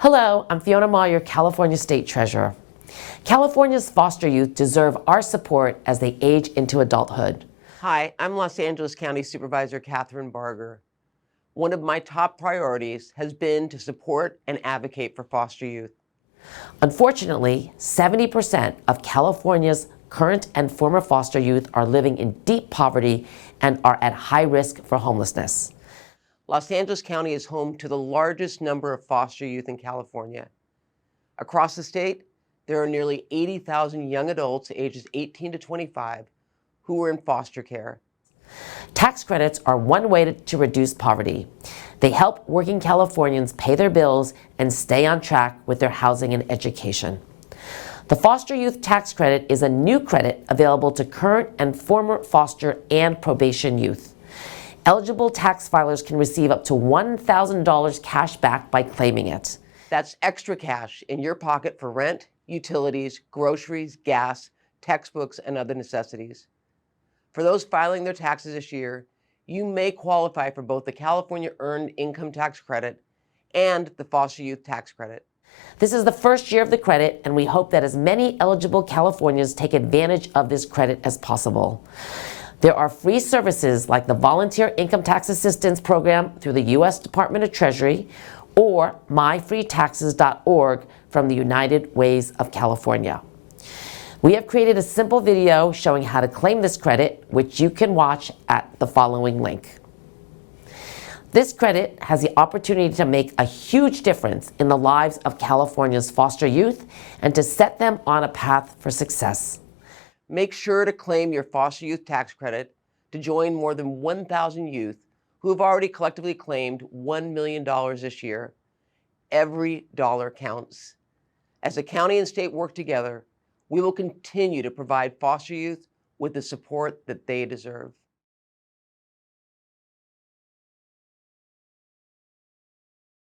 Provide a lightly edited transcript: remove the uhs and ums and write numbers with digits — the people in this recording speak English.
Hello, I'm Fiona Ma, your California State Treasurer. California's foster youth deserve our support as they age into adulthood. Hi, I'm Los Angeles County Supervisor Catherine Barger. One of my top priorities has been to support and advocate for foster youth. Unfortunately, 70% of California's current and former foster youth are living in deep poverty and are at high risk for homelessness. Los Angeles County is home to the largest number of foster youth in California. Across the state, there are nearly 80,000 young adults ages 18 to 25 who are in foster care. Tax credits are one way to reduce poverty. They help working Californians pay their bills and stay on track with their housing and education. The Foster Youth Tax Credit is a new credit available to current and former foster and probation youth. Eligible tax filers can receive up to $1,000 cash back by claiming it. That's extra cash in your pocket for rent, utilities, groceries, gas, textbooks, and other necessities. For those filing their taxes this year, you may qualify for both the California Earned Income Tax Credit and the Foster Youth Tax Credit. This is the first year of the credit, and we hope that as many eligible Californians take advantage of this credit as possible. There are free services like the Volunteer Income Tax Assistance Program through the U.S. Department of Treasury or myfreetaxes.org from the United Ways of California. We have created a simple video showing how to claim this credit, which you can watch at the following link. This credit has the opportunity to make a huge difference in the lives of California's foster youth and to set them on a path for success. Make sure to claim your Foster Youth Tax Credit to join more than 1,000 youth who have already collectively claimed $1 million this year. Every dollar counts. As the county and state work together, we will continue to provide foster youth with the support that they deserve.